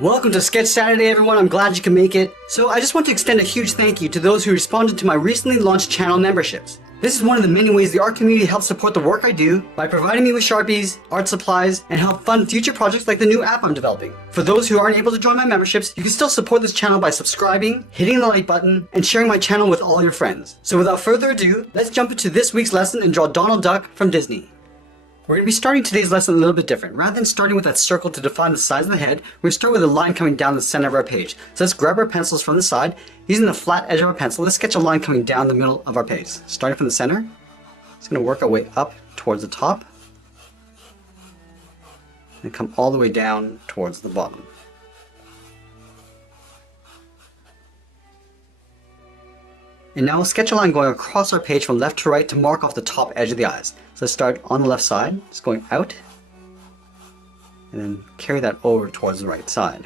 Welcome to Sketch Saturday, everyone. I'm glad you can make it. So I just want to extend a huge thank you to those who responded to my recently launched channel memberships. This is one of the many ways the art community helps support the work I do by providing me with Sharpies, art supplies, and help fund future projects like the new app I'm developing. For those who aren't able to join my memberships, you can still support this channel by subscribing, hitting the like button, and sharing my channel with all your friends. So without further ado, let's jump into this week's lesson and draw Donald Duck from Disney. We're going to be starting today's lesson a little bit different. Rather than starting with that circle to define the size of the head, we're going to start with a line coming down the center of our page. So let's grab our pencils from the side. Using the flat edge of our pencil, let's sketch a line coming down the middle of our page. Starting from the center, it's going to work our way up towards the top, and come all the way down towards the bottom. And now we'll sketch a line going across our page from left to right to mark off the top edge of the eyes. So let's start on the left side, just going out, and then carry that over towards the right side.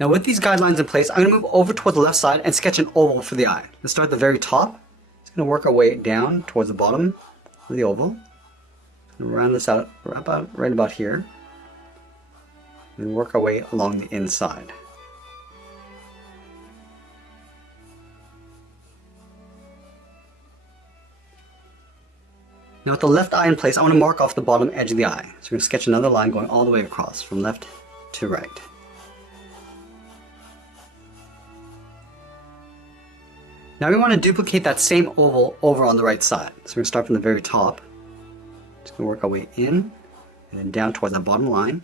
Now with these guidelines in place, I'm going to move over towards the left side and sketch an oval for the eye. Let's start at the very top. Just going to work our way down towards the bottom of the oval. And round this out right about here. And work our way along the inside. Now with the left eye in place, I want to mark off the bottom edge of the eye. So we're going to sketch another line going all the way across, from left to right. Now we want to duplicate that same oval over on the right side. So we're going to start from the very top. Just going to work our way in, and then down towards that bottom line,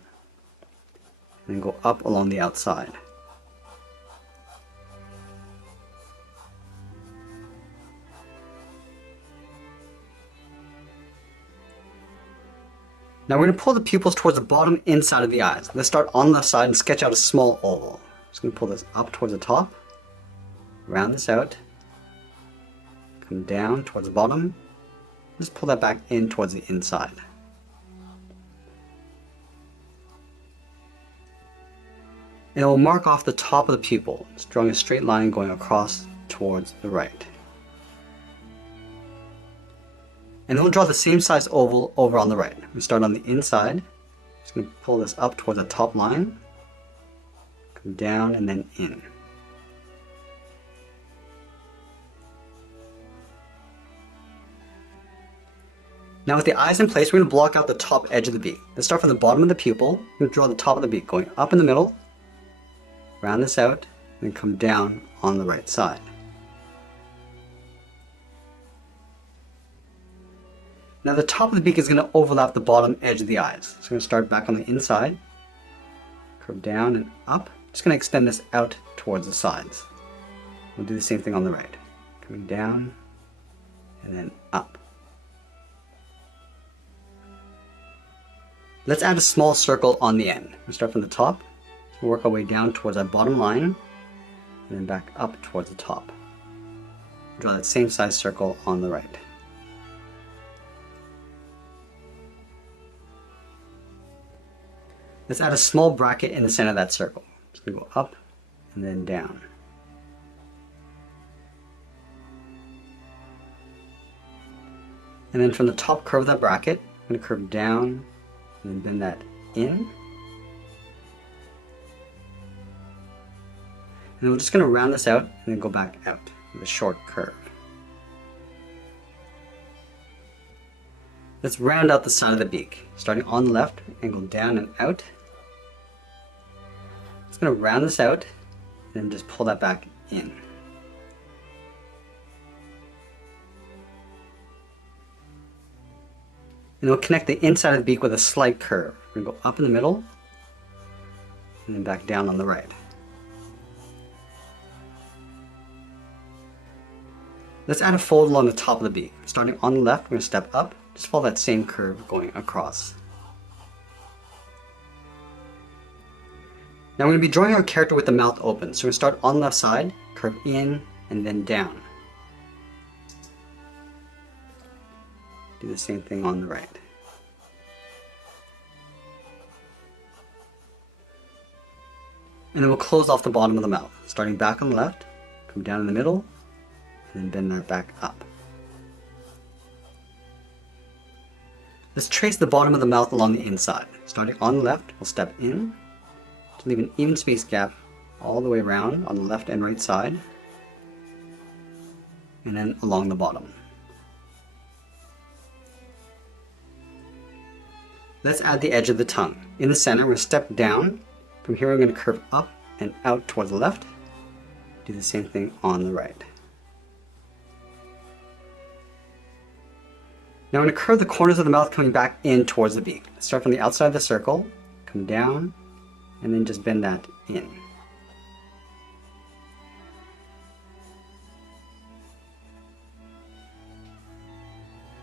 and then go up along the outside. Now we're going to pull the pupils towards the bottom inside of the eyes. Let's start on the left side and sketch out a small oval. Just going to pull this up towards the top, round this out, come down towards the bottom, just pull that back in towards the inside. And we'll mark off the top of the pupil, just drawing a straight line going across towards the right. And then we'll draw the same size oval over on the right. We start on the inside. Just going to pull this up towards the top line, come down and then in. Now with the eyes in place, we're going to block out the top edge of the beak. Let's start from the bottom of the pupil. We're going to draw the top of the beak going up in the middle, round this out, and then come down on the right side. Now the top of the beak is going to overlap the bottom edge of the eyes. So we're going to start back on the inside, curve down and up. Just going to extend this out towards the sides. We'll do the same thing on the right. Coming down and then up. Let's add a small circle on the end. We'll start from the top, we'll work our way down towards that bottom line, and then back up towards the top. Draw that same size circle on the right. Let's add a small bracket in the center of that circle. It's going to go up and then down. And then from the top curve of that bracket, I'm going to curve down and then bend that in. And then we're just going to round this out and then go back out with a short curve. Let's round out the side of the beak, starting on the left and go down and out. Just going to round this out and then just pull that back in. And we'll connect the inside of the beak with a slight curve. We're going to go up in the middle and then back down on the right. Let's add a fold along the top of the beak. Starting on the left, we're going to step up, just follow that same curve going across. Now we're going to be drawing our character with the mouth open. So we're going to start on the left side, curve in, and then down. Do the same thing on the right. And then we'll close off the bottom of the mouth. Starting back on the left, come down in the middle, and then bend that back up. Let's trace the bottom of the mouth along the inside. Starting on the left, we'll step in to leave an even space gap all the way around on the left and right side, and then along the bottom. Let's add the edge of the tongue. In the center, we're going to step down. From here, we're going to curve up and out towards the left. Do the same thing on the right. Now I'm going to curve the corners of the mouth coming back in towards the beak. Start from the outside of the circle, come down, and then just bend that in.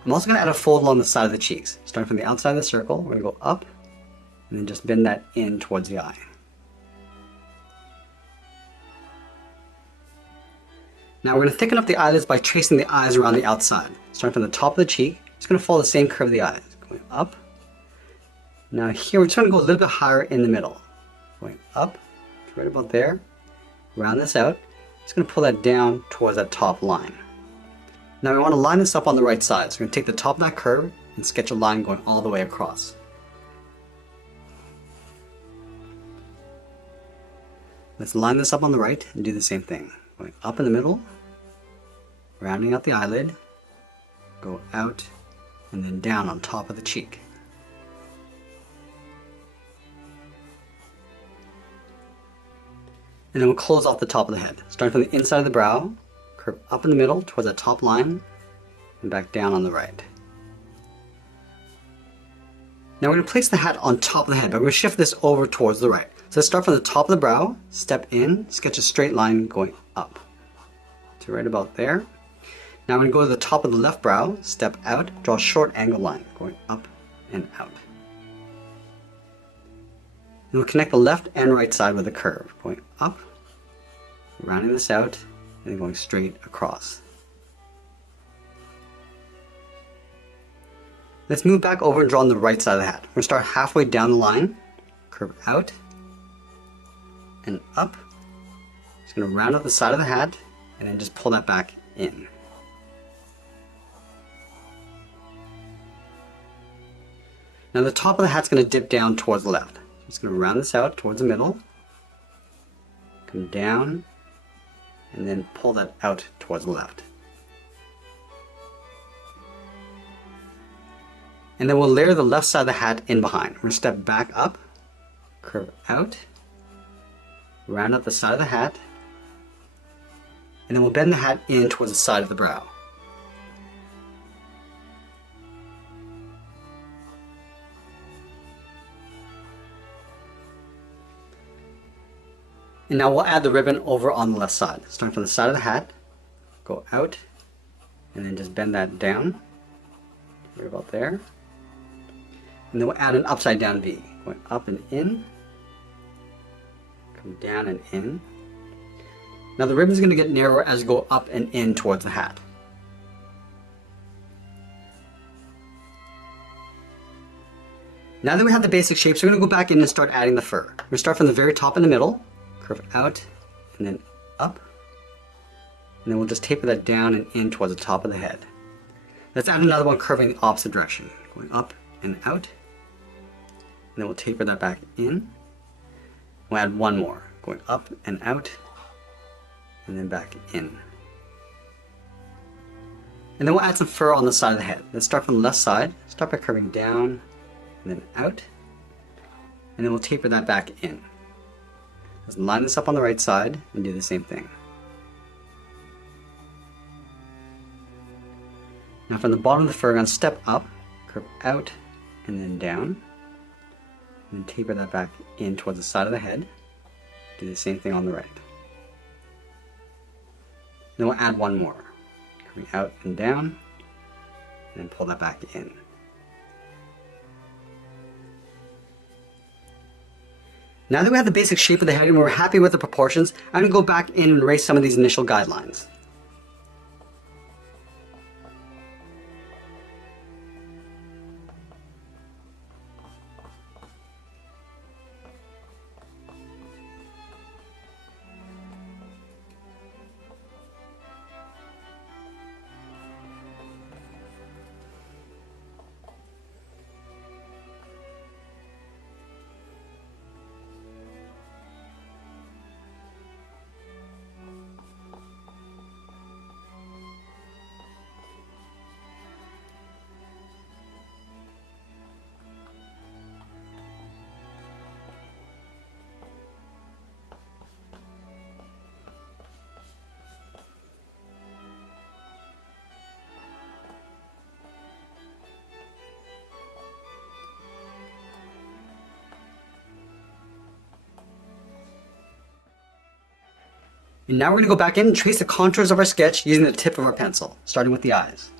I'm also going to add a fold along the side of the cheeks. Starting from the outside of the circle, we're going to go up, and then just bend that in towards the eye. Now we're going to thicken up the eyelids by tracing the eyes around the outside. Starting from the top of the cheek, just going to follow the same curve of the eyes. Going up. Now here we're just going to go a little bit higher in the middle. Going up, right about there. Round this out. Just going to pull that down towards that top line. Now we want to line this up on the right side. So we're going to take the top of that curve and sketch a line going all the way across. Let's line this up on the right and do the same thing. Going up in the middle, rounding out the eyelid, go out, and then down on top of the cheek. And then we'll close off the top of the head. Starting from the inside of the brow, curve up in the middle towards that top line, and back down on the right. Now we're going to place the hat on top of the head, but we're going to shift this over towards the right. So let's start from the top of the brow, step in, sketch a straight line going up to right about there. Now I'm going to go to the top of the left brow, step out, draw a short angle line going up and out. And we'll connect the left and right side with a curve going up, rounding this out, and then going straight across. Let's move back over and draw on the right side of the hat. We're going to start halfway down the line, curve out, and up. Just going to round out the side of the hat and then just pull that back in. Now the top of the hat's going to dip down towards the left. I'm just going to round this out towards the middle, come down, and then pull that out towards the left. And then we'll layer the left side of the hat in behind. We're going to step back up, curve out, round up the side of the hat, and then we'll bend the hat in towards the side of the brow. And now we'll add the ribbon over on the left side. Starting from the side of the hat, go out, and then just bend that down, right about there. And then we'll add an upside down V, going up and in, come down and in. Now the ribbon is going to get narrower as you go up and in towards the hat. Now that we have the basic shapes, we're going to go back in and start adding the fur. We're going to start from the very top in the middle, curve out, and then up. And then we'll just taper that down and in towards the top of the head. Let's add another one curving the opposite direction, going up and out. And then we'll taper that back in. We'll add one more, going up and out, and then back in. And then we'll add some fur on the side of the head. Let's start from the left side, start by curving down, and then out, and then we'll taper that back in. Let's line this up on the right side and do the same thing. Now from the bottom of the fur, I'm going to step up, curve out, and then down, and then taper that back in towards the side of the head. Do the same thing on the right. Then we'll add one more, coming out and down, and then pull that back in. Now that we have the basic shape of the head and we're happy with the proportions, I'm going to go back in and erase some of these initial guidelines. And now we're going to go back in and trace the contours of our sketch using the tip of our pencil, starting with the eyes.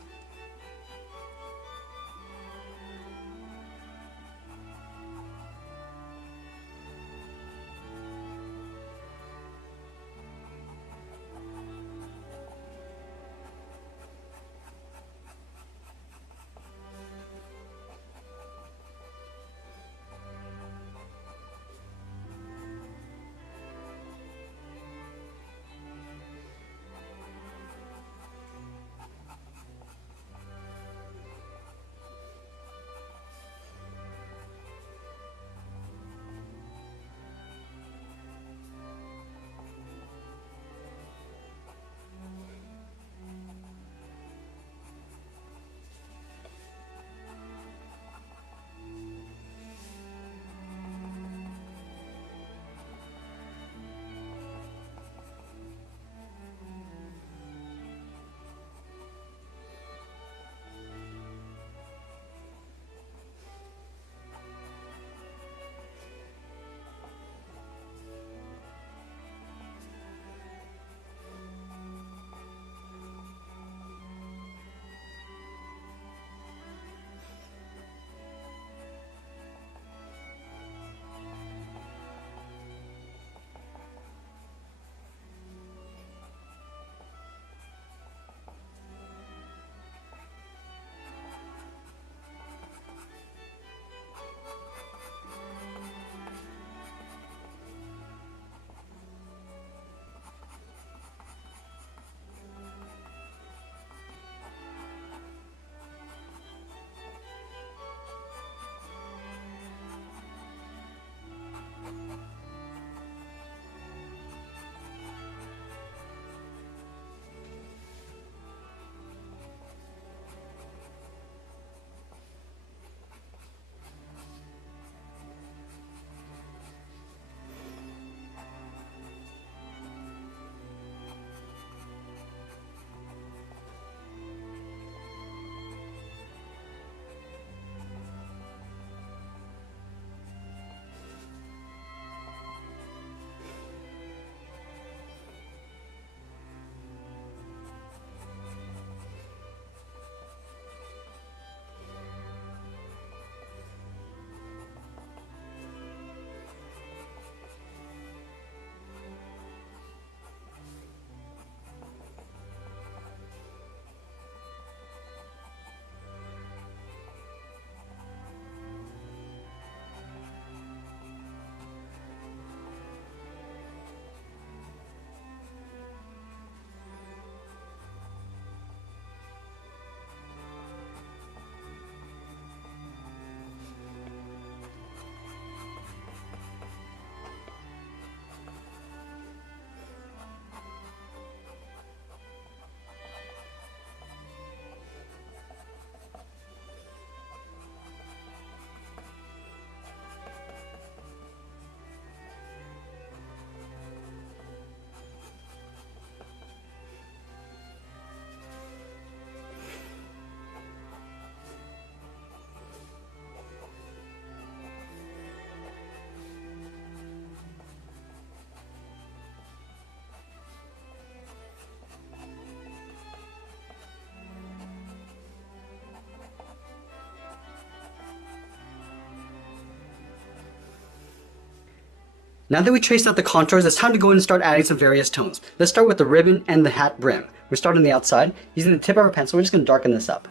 Now that we traced out the contours, it's time to go in and start adding some various tones. Let's start with the ribbon and the hat brim. We're starting on the outside. Using the tip of our pencil, we're just going to darken this up.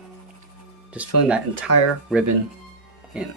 Just filling that entire ribbon in.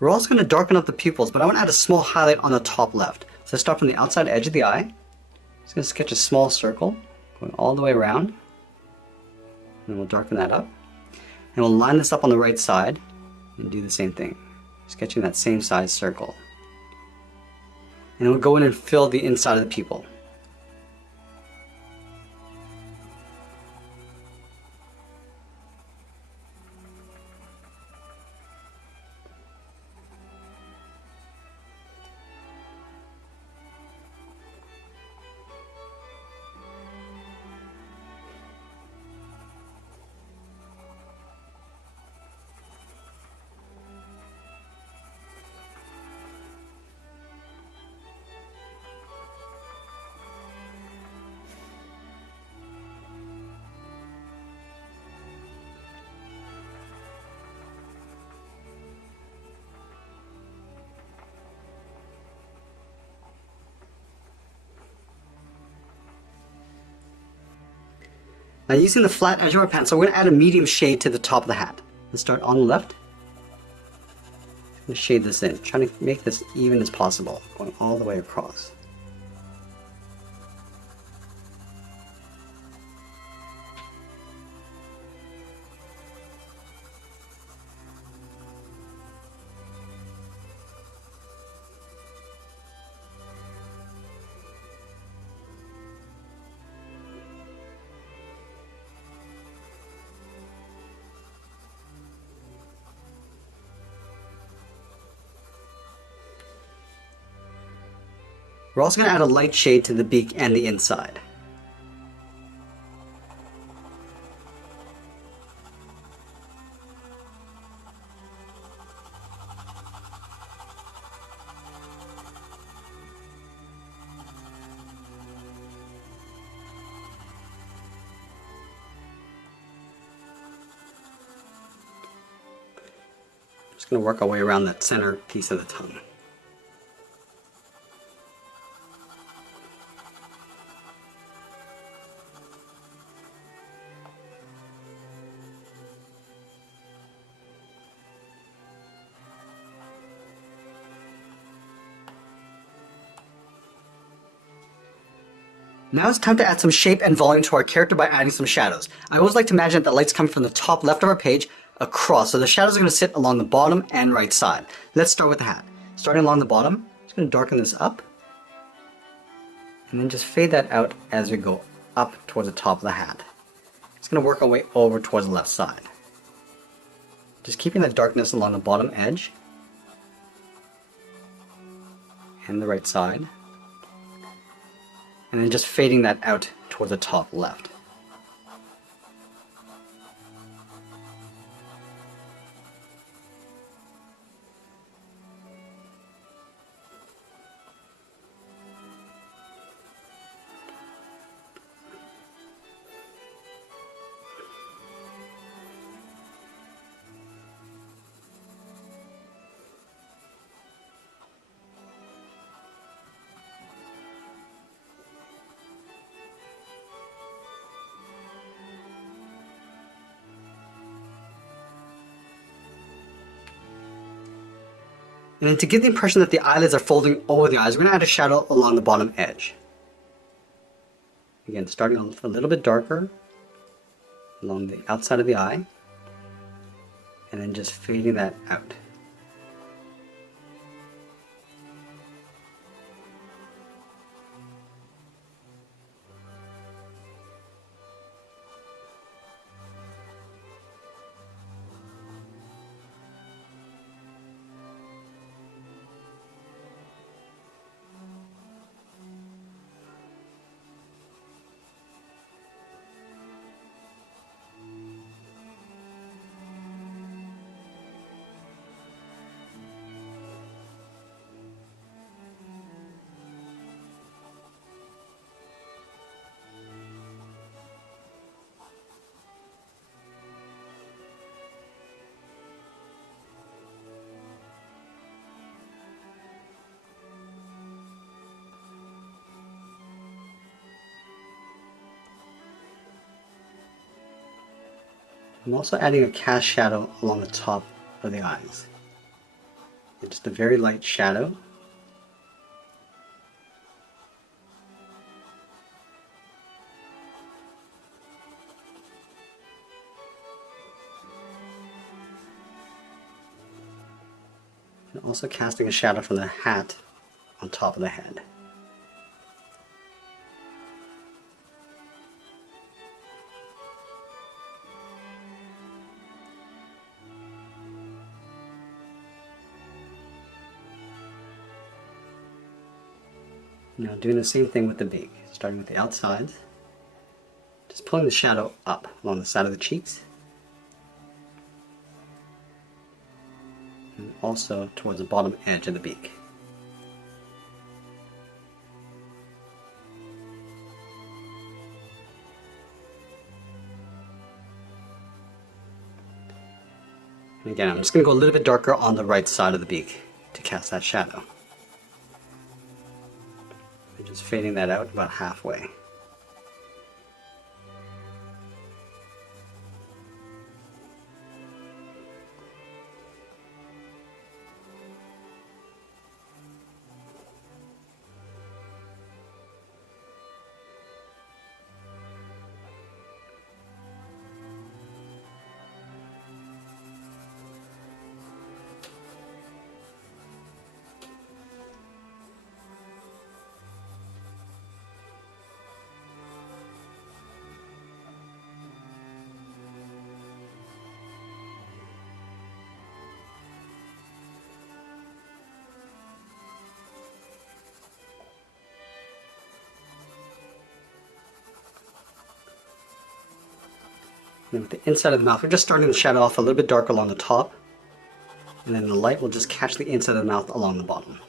We're also going to darken up the pupils, but I want to add a small highlight on the top left. So let's start from the outside edge of the eye. Just going to sketch a small circle going all the way around. And we'll darken that up. And we'll line this up on the right side and do the same thing, sketching that same size circle. And then we'll go in and fill the inside of the pupil. Now using the flat edge of our pencil, we're going to add a medium shade to the top of the hat. Let's start on the left. I'm going to shade this in, trying to make this even as possible, going all the way across. We're also going to add a light shade to the beak and the inside. Just going to work our way around that center piece of the tongue. Now it's time to add some shape and volume to our character by adding some shadows. I always like to imagine that the light's coming from the top left of our page across, so the shadows are going to sit along the bottom and right side. Let's start with the hat. Starting along the bottom, I'm just going to darken this up, and then just fade that out as we go up towards the top of the hat. It's going to work our way over towards the left side. Just keeping that darkness along the bottom edge and the right side. And then just fading that out toward the top left. And then to give the impression that the eyelids are folding over the eyes, we're going to add a shadow along the bottom edge. Again, starting a little bit darker along the outside of the eye, and then just fading that out. I'm also adding a cast shadow along the top of the eyes. And just a very light shadow. And also casting a shadow from the hat on top of the head. Now doing the same thing with the beak, starting with the outside, just pulling the shadow up along the side of the cheeks, and also towards the bottom edge of the beak. And again, I'm just going to go a little bit darker on the right side of the beak to cast that shadow. And just fading that out about halfway. And with the inside of the mouth, we're just starting the shadow off a little bit darker along the top, and then the light will just catch the inside of the mouth along the bottom.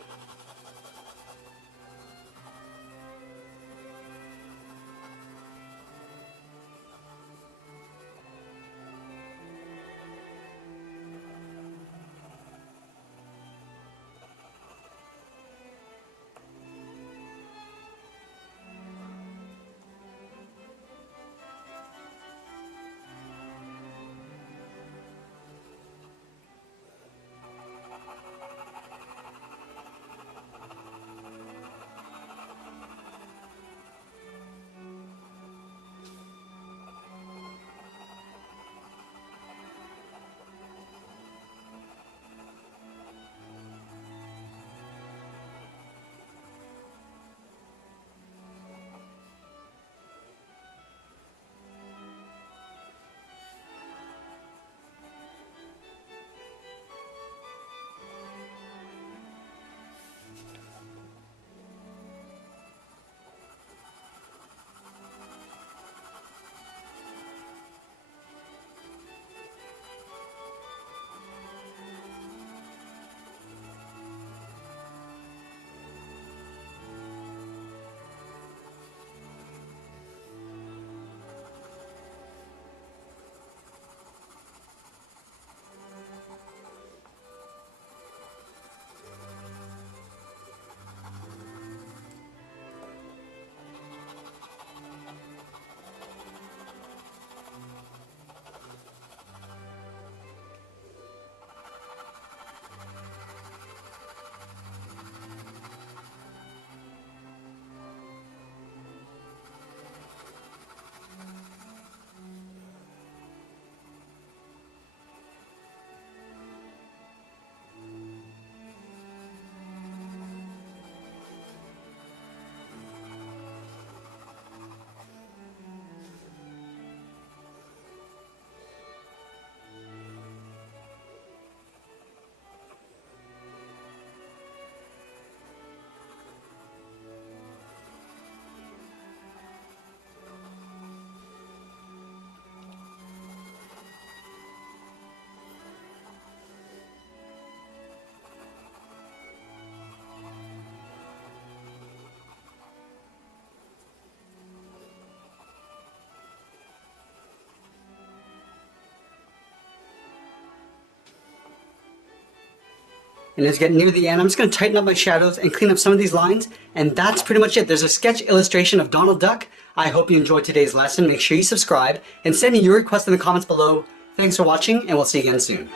And as we get near the end, I'm just going to tighten up my shadows and clean up some of these lines. And that's pretty much it. There's a sketch illustration of Donald Duck. I hope you enjoyed today's lesson. Make sure you subscribe and send me your requests in the comments below. Thanks for watching, and we'll see you again soon.